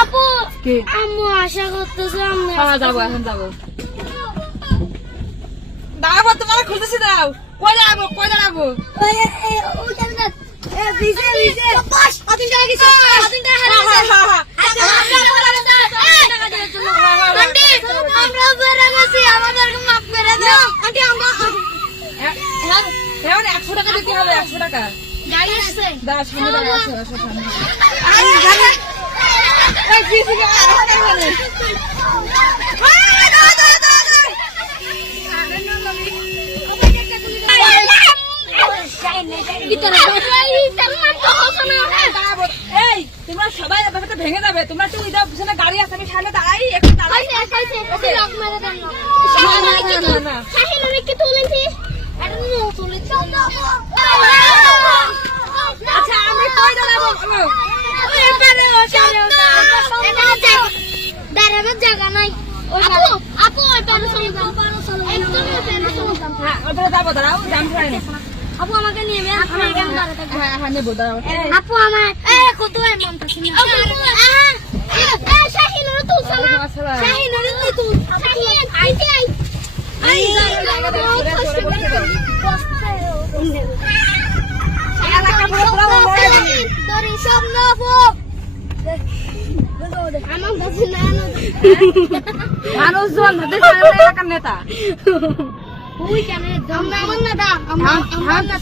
আপু কি? আম্মু আশা করতেছে আমরা হ্যাঁ যাবো, এখন যাবো। দাঁড়াবো, তোমার খুলতেছি, দাও। কই দাঁড়াবো, কই দাঁড়াবো? এখন 100 টাকা দিতে হবে, 100 টাকা। গাড়ি আসছে দাঁড়া, সামনে দাঁড়া, আসো, আসো, সামনে। এই, কি থেকে আর টাকা বলে? এই, তোমরা সবাই ব্যাপারটা ভেঙে যাবে। তোমরা একটু ওই দাও, পিছনে গাড়ি আছে, আমি সামনে দাঁড়াই, একটু দাঁড়াই। না, না। আচ্ছা, আমি কই দাঁড়াবো? জায়গা নাই আপু ওই প্যানে চলে যান হ্যাঁ, ওখানে যাবো, দাঁড়াও, জাম ছাড়াই না। আপু আমাকে নিয়ে আমি এখানে দাঁড়াতে থাকবো। হ্যাঁ, হ্যাঁ, নেবো, দাঁড়াও। আপু আমার কত মন পাচ্ছি না শাহিনুর তুই শাহিনুর তুই শাহিন আইতে আই তোর স্বপ্ন আমার কাছে না মানুষজন হাতে চালালে এলাকার নেতা। ওই কেন আমার নেতা হ্যাঁ,